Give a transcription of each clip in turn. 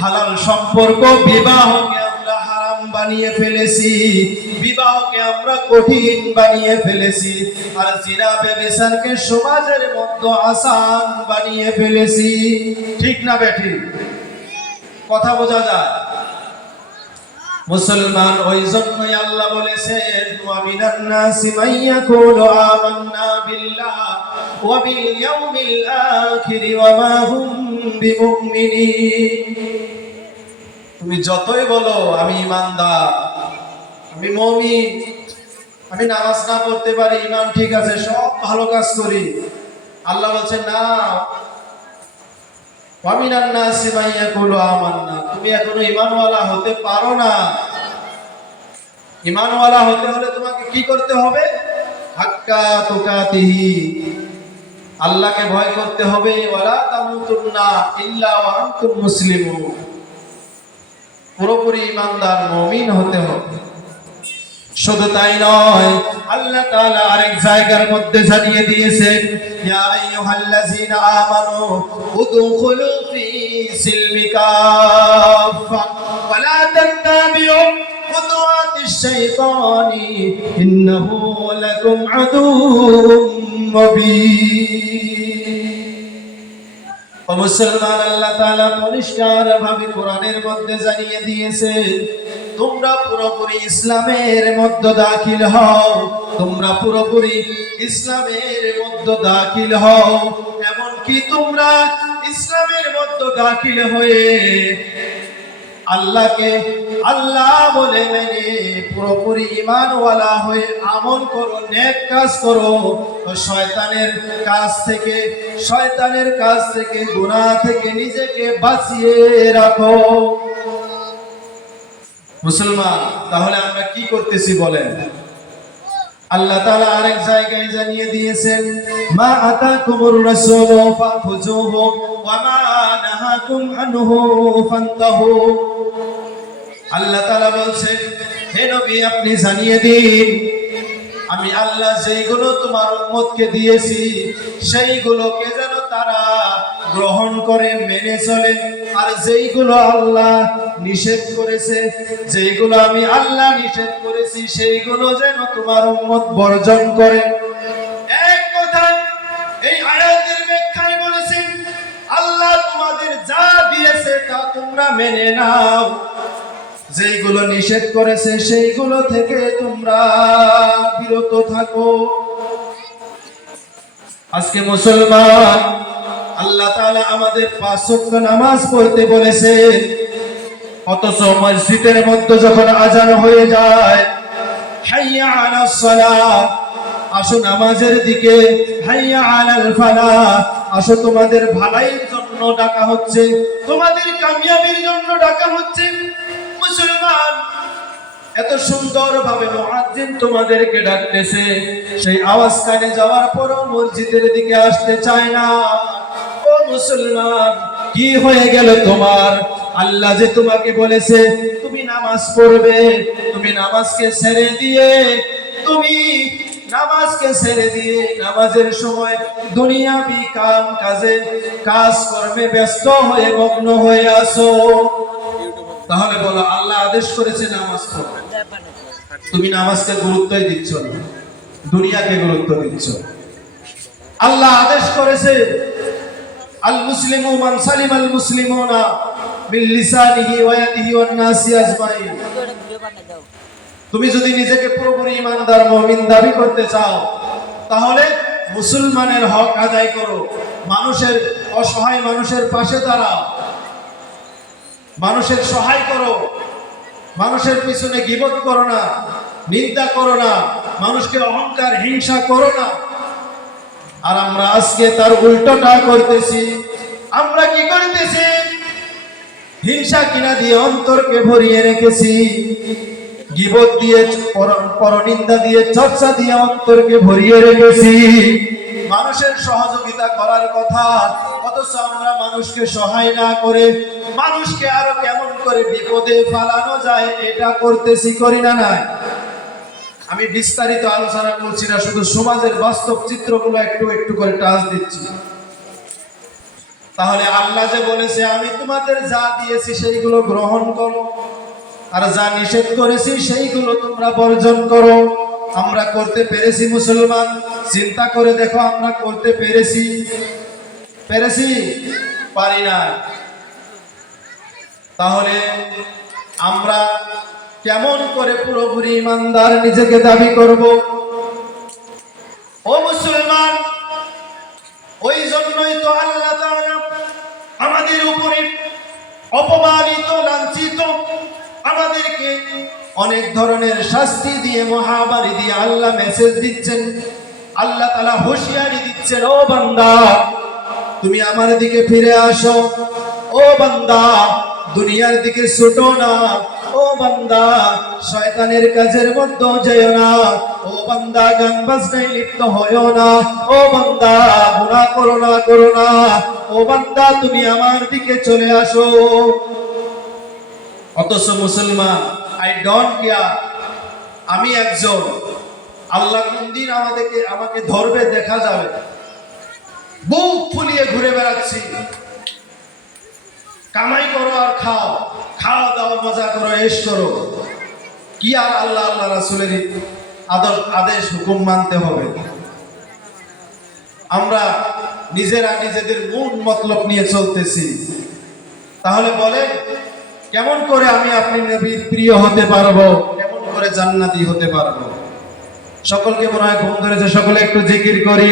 হালাল সম্পর্ক, বিবাহকে আমরা হারাম বানিয়ে ফেলেছি। বিবাহকে আমরা কঠিন বানিয়ে ফেলেছি। আর জিনা ব্যবিচারকে সমাজের মধ্যে আসান বানিয়ে ফেলেছি। ঠিক না বেঠি? কথা বোঝা যায়? মুসলমান, ওই জন্যই আল্লাহ বলেছেন, ওয়ামিনান নাসি মান ইয়াকুলু আমান্না বিল্লাহ তুমি যতই বলো, আমি ইমানদার, আমি মমি আমি নামাজ না পড়তে পারি, ইমান ঠিক আছে, সব ভালো কাজ করি। আল্লাহ বলছেন, না। তুমি এখনও ঈমানওয়ালা হতে পারো না। ঈমানওয়ালা হতে হলে তোমাকে কি করতে হবে? হাক্কা আল্লাহকে ভয় করতে হবে। পুরোপুরি ঈমানদার মুমিন হতে হবে। শুধু তাই নয়, আল্লাহ তাআলা আরেক জায়গার মধ্যে জানিয়ে দিয়েছেন, ইয়া আইয়ুহাল্লাযীনা আমানু উদখুলু ফি সিলমি কাফা ওয়া লা তাত্তাবিউ খুতুওয়াতিশ শাইতানি ইন্নাহু লাকুম আদুউম মুবিন। মুসলমান, আল্লাহ তাআলা পরিষ্কার ভাবে কোরআনের মধ্যে জানিয়ে দিয়েছে তোমরা পুরোপুরি ইসলামের মধ্যে দাখিল হও, তোমরা পুরোপুরি ইসলামের মধ্যে দাখিল হও এমন কি তোমরা ইসলামের মধ্যে দাখিল হয়ে আল্লাহকে আল্লাহ বলে মেনে, পুরোপুরি ইমানওয়ালা হয়ে আমল করো, নেক কাজ করো। শয়তানের কাজ থেকে, শয়তানের কাজ থেকে, গুনাহ থেকে নিজেকে বাঁচিয়ে রাখো। মুসলমান, তাহলে আমরা কি করতেছি বলেন? আল্লাহ তাআলা আরেক জায়গায় জানিয়ে দিয়েছেন, মা আতাকুমুর রাসূলু ফাখুযুহু ওয়া মা নাহাকুম আনহু ফান্তাহু। আল্লাহ তালা বলছেন, হে নবী, আপনি জানিয়ে দিন, আমি আল্লাহ যেইগুলো তোমার উম্মতকে দিয়েছি সেইগুলোকে যেন তারা গ্রহণ করে, মেনে চলে, আর যেইগুলো আল্লাহ নিষেধ করেছে, যেইগুলো আমি আল্লাহ নিষেধ করেছি, সেইগুলো যেন তোমার উম্মত বর্জন করে। এক কথায়, এই আয়াতের ব্যাখ্যায় বলেছেন, আল্লাহ তোমাদের যা দিয়েছে তা তোমরা মেনে নাও। যেইগুলো নিষেধ করেছে, সেইগুলো থেকে তোমরা বিরত থাকো। আজকে মুসলমান, আল্লাহ তাআলা আমাদের পাঁচ ওয়াক্ত নামাজ পড়তে বলেছে। অথচ মসজিদের মধ্যে যখন আজান হয়ে যায়, হাইয়া আলাস সালাহ, আসো নামাজের দিকে, হাইয়া আলাল ফালাহ, আসো তোমাদের ভালাইয়ের জন্য ডাকা হচ্ছে, তোমাদের কামিয়াবির জন্য ডাকা হচ্ছে। মুসলমান, এত সুন্দর ভাবে মুয়াজ্জিন তোমাদেরকে ডাকতেছে। সেই আওয়াজ কানে যাওয়ার পরও মসজিদের দিকে আসতে চায় না। ও মুসলমান, কি হয়ে গেল তোমার? আল্লাহ যে তোমাকে বলেছে, তুমি নামাজ পড়বে, তুমি নামাজকে ছেড়ে দিয়ে, তুমি নামাজকে ছেড়ে দিয়ে নামাজের সময় দুনিয়াবি কাম কাজে কাজ কর্মে ব্যস্ত হয়ে মগ্ন হয়ে আসো তাহলে বলো, আল্লাহ আদেশ করেছে নামাজ পড়ো। তুমি নামাজকে গুরুত্বই দিচ্ছ না, দুনিয়াকে গুরুত্ব দিচ্ছ। আল্লাহ আদেশ করেছে আল মুসলিমু মান সালিম আল মুসলিমুনা মিন লিসানিহি ওয়া ইয়াদিহি ওয়ান নাসি আজমাইন। তুমি যদি নিজেকে পুরোপুরি ইমানদার মুমিন দাবি করতে চাও, তাহলে মুসলমানের হক আদায় করো। মানুষের, অসহায় মানুষের পাশে দাঁড়াও। মানুষের সহায় করো। মানুষের পিছনে গিবত করো না, নিন্দা করো না, মানুষকে অহংকার, হিংসা করো না। আর আমরা আজকে তার উল্টোটা করতেছি। আমরা কি করতেছি? হিংসা কিনা দিয়ে অন্তরকে ভরিয়ে রেখেছি। গিবত দিয়ে পরনিন্দা দিয়ে, চর্চা দিয়ে অন্তরকে ভরিয়ে রেখেছি। মানুষের সহযোগিতা করার কথা অথচ আমরা মানুষকে সহায় না করে মানুষকে আরও কেমন করে বিপদে ফালানো যায়, এটা করতেছি, করি না নাই? আমি বিস্তারিত আলোচনা করছি না, শুধু সমাজের বাস্তব চিত্রগুলো একটু একটু করে টাচ দিচ্ছি। তাহলে আল্লাহ যে বলেছে, আমি তোমাদের যা দিয়েছি সেইগুলো গ্রহণ করো। আর যা নিষেধ করেছি সেইগুলো তোমরা বর্জন করো। আমরা করতে পেরেছি মুসলমান, চিন্তা করে দেখো আমরা করতে পেরেছি। পেরেছি? পারি না তাহলে আমরা কেমন করে পুরোপুরি ইমানদার নিজেকে দাবি করব? ও মুসলমান, ওই জন্যই তো আল্লাহ আমাদের উপরে অপমানিত, লাঞ্ছিত, আমাদেরকে অনেক ধরনের শাস্তি দিয়ে, মহামারী দিয়ে আল্লাহ মেসেজ দিচ্ছেন। আল্লাহ তালা হুঁশিয়ারি দিচ্ছেন, ও বান্দা। তুমি আমার দিকে ফিরে আসো। ও বান্দা, দুনিয়ার দিকে ছুটো না। ও বান্দা, শয়তানের কাজের মধ্যে যেও না। ও বান্দা, গান বাজনায় লিপ্ত হয়েও না। ও বান্দা, গুনাহ করো না করো না। ও বান্দা, তুমি আমার দিকে চলে আসো। অথচ মুসলমান আই ডোন্ট কেয়ার আমি একজন। আল্লাহ কোন দিন আমাদেরকে আমাকে ধরবে, দেখা যাবে বুক ফুলিয়ে ঘুরে বেড়াচ্ছি। কামাই করো আর খাও, খাওয়া দাওয়া মজা করো, এস করো। কি আর আল্লাহ আল্লাহ রাসুলের আদর, আদেশ, হুকুম মানতে হবে? আমরা নিজেরা নিজেদের মন মতলব নিয়ে চলতেছি। তাহলে বলে কেমন করে আমি আপনি নবীর প্রিয় হতে পারব? কেমন করে জান্নাতি হতে পারব? সকলকে মনে হয় ঘুম ধরেছে, সকলে একটু জিকির করি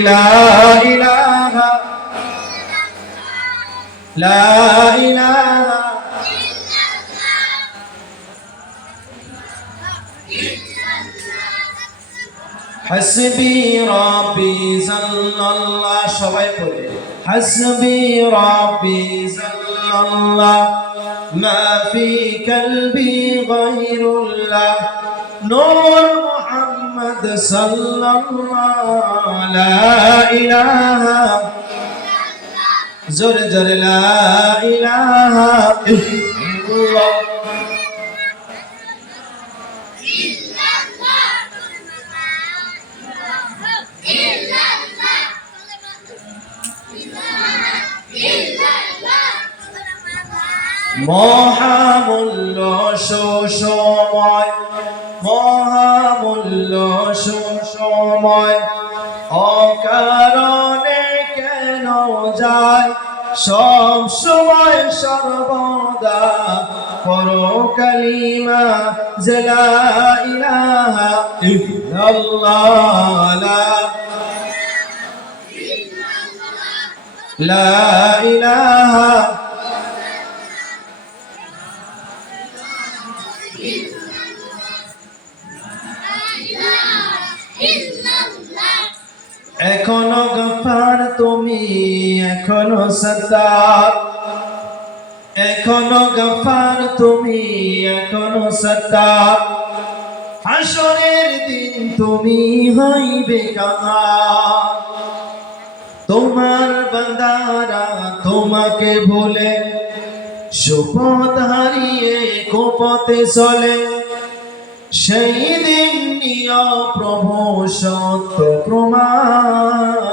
সবাই পড়ে হাসবি রাব্বি সাল্লাল্লাহ কলবি মুহাম্মদ সাল্লাল্লাহ লা ইলাহা জোরে জোরে লা ইলাহা ইল্লাল্লাহ। মহামূল্য সুসময় মহামূল্য সুসময়। অকারণে কেন যায়? সব সময় সর্বদা করো কালিমা জেলা ইলাহা এখনও গফার তুমি, এখনও সত্তার এখনও গফার তুমি, এখনও সত্তার হাসরের দিন তুমি হইবে কাহার। তোমার বান্দারা তোমাকে ভুলে, সুপথ হারিয়ে কোপতে চলে। সেই দিন প্রভু সত্য প্রমাণ।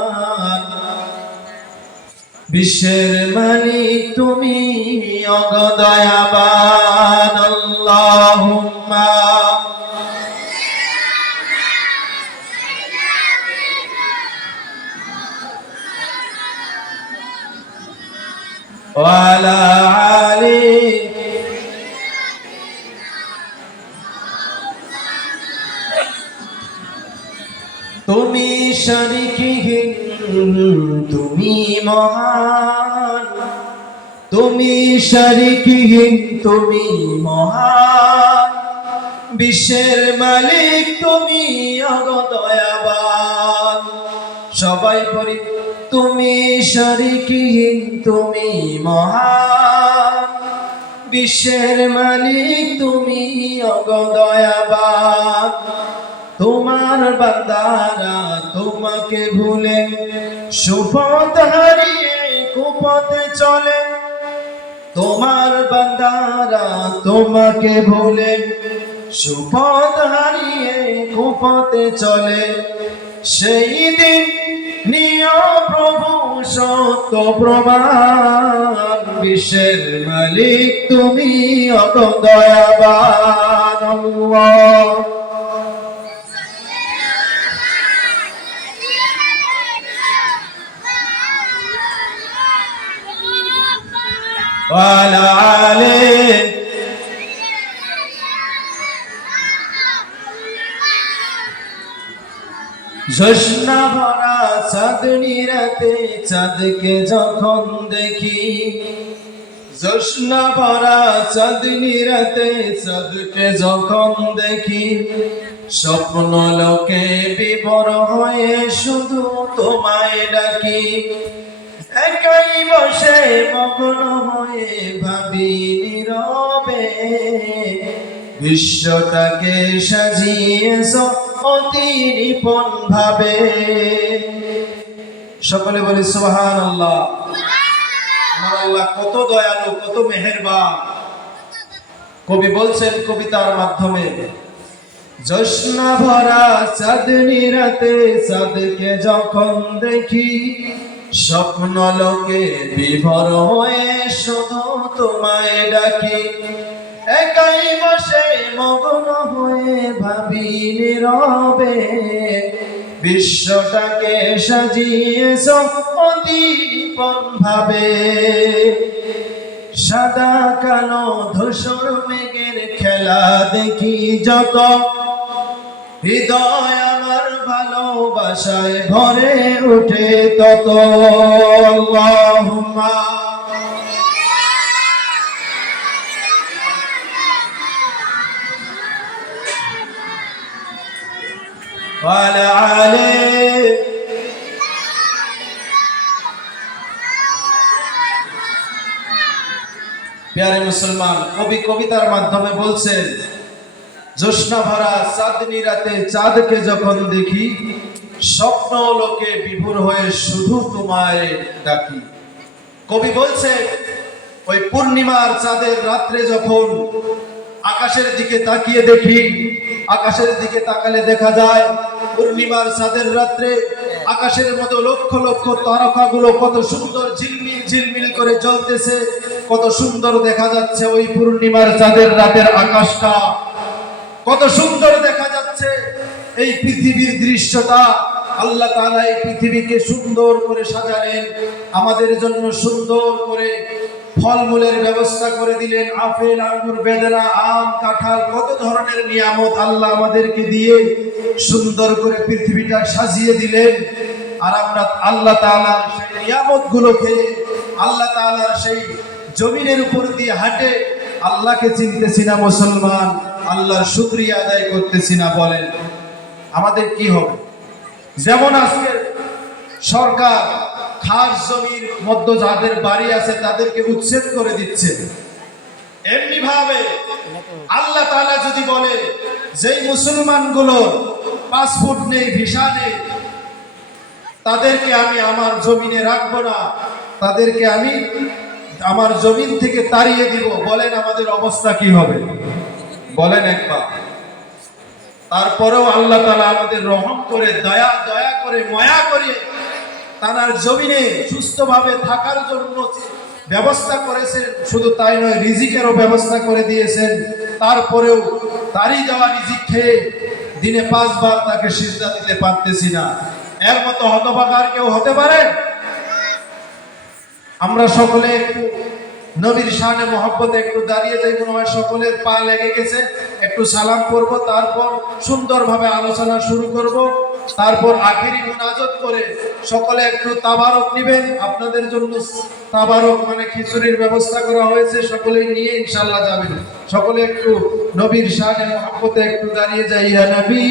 বিশ্বের মালিক তুমি অগদয়াবান আল্লাহুম্মা। শরিকহীন তুমি মহা বিশ্বের মালিক তুমি অগদয়াবান সবাই পড়ি তুমি শরিকহীন তুমি মহা বিশ্বের মালিক তুমি অগদয়াবান তোমার বান্দারা তোমাকে ভুলে সুপথ হারিয়ে কুপথে চলে। তোমার বান্দারা তোমাকে ভুলে, সুপথ হারিয়ে কুপথে চলে। সেই দিন নিয় প্রভু সত্য প্রমাণ, বিশ্বের মালিক তুমি অত দয়াবান وعلى آله জোষ্ণা ভরা চাঁদনি রাতে চাঁদকে যখন দেখি জোষ্ণা ভরা চাঁদনি রাতে চাঁদকে যখন দেখি স্বপ্ন লোকে বিবর হয়ে শুধু তোমায় ডাকি একাই বসে মগ্ন হয়ে ভাবি নীরবে। বিশ্বটাকে সাজিয়েছ অতি নিপন ভাবে। সকলে বলি সুবহান আল্লাহ আল্লাহ কত দয়ালু, কত মেহেরবান। কবি বলছেন কবিতার মাধ্যমে জোষ্ণা ভরা চাঁদনি রাতে চাঁদকে যখন দেখি স্বপ্ন লোকে বিভর হয়ে শুধু তোমায় ডাকি। একাই বসে মগ্ন হয়ে ভাবি নীরবে। বিশ্বটাকে সাজিয়েছ অতি নিপন ভাবে। সাদা কালো ধূসর মেঘের খেলা দেখি যত। হৃদয় ভালোবাসায় ভরে ওঠে তত আল্লাহুম্মা وعلى آله প্যারে মুসলমান কবি কবিতার মাধ্যমে বলছেন জ্যোৎস্না ভরা চাঁদনি রাতে চাঁদকে যখন দেখি স্বপ্ন লোকে বিভোর হয়ে শুধু তোমায় ডাকি। কবি বলছে, ওই পূর্ণিমার চাঁদের রাত্রে যখন আকাশের দিকে তাকিয়ে দেখি, আকাশের দিকে তাকালে দেখা যায়, পূর্ণিমার চাঁদের রাত্রে আকাশের মতো লক্ষ লক্ষ তারকাগুলো কত সুন্দর ঝিলমিল ঝিলমিল করে জ্বলতেছে, কত সুন্দর দেখা যাচ্ছে ওই পূর্ণিমার চাঁদের রাতের আকাশটা। কত সুন্দর দেখা যাচ্ছে এই পৃথিবীর দৃশ্যটা আল্লাহ তাআলা এই পৃথিবীকে সুন্দর করে সাজালেন, আমাদের জন্য সুন্দর করে ফলমূলের ব্যবস্থা করে দিলেন, আপেল, আঙ্গুর, বেদনা, আম, কাঁঠাল, কত ধরনের নিয়ামত আল্লাহ আমাদেরকে দিয়ে সুন্দর করে পৃথিবীটা সাজিয়ে দিলেন। আর আমরা আল্লাহ তাআলার সেই নিয়ামত গুলোকে আল্লাহ তালার সেই জমিনের উপর দিয়ে হাঁটে আল্লাহকে চিনতেছি না মুসলমান, আল্লাহর শুক্রিয়া আদায় করতেছি না বলেন। আমাদের কি হবে? যেমন আজকে সরকার খাস জমির মধ্য যাদের বাড়ি আছে তাদেরকে উচ্ছেদ করে দিচ্ছে। এমনি ভাবে আল্লাহ তালা যদি বলে যেই মুসলমানগুলো পাসপোর্ট নেই, ভিসা নেই, তাদেরকে আমি আমার জমিনে রাখব না, তাদেরকে আমি আমার জমিন থেকে তাড়িয়ে দিব, বলেন আমাদের অবস্থা কি হবে? বলেন একবার। তারপরেও আল্লাহ তালা আমাদের রহম করে, দয়া দয়া করে, মায়া করে তার জমিনে সুস্থভাবে থাকার জন্য ব্যবস্থা করেছেন। শুধু তাই নয়, রিজিকেরও ব্যবস্থা করে দিয়েছেন। তারপরেও তারই দেওয়া রিজিক খেয়ে দিনে পাঁচবার তাকে সিজদা দিতে পারতেছি না। এর মতো হতভাগা আর কেউ হতে পারে আমরা সকলে একটু নবীর শানে মহব্বতে একটু দাঁড়িয়ে যাই মনে হয় সকলের পা লেগে গেছে। একটু সালাম করব, তারপর সুন্দরভাবে আলোচনা শুরু করব। তারপর আখিরি মুনাজত করে সকলে একটু তাবারক নেবেন। আপনাদের জন্য তাবারক মানে খিচুড়ির ব্যবস্থা করা হয়েছে সকলে নিয়ে ইনশাল্লাহ যাবেন। সকলে একটু নবীর শানে মহব্বতে একটু দাঁড়িয়ে যাই নবী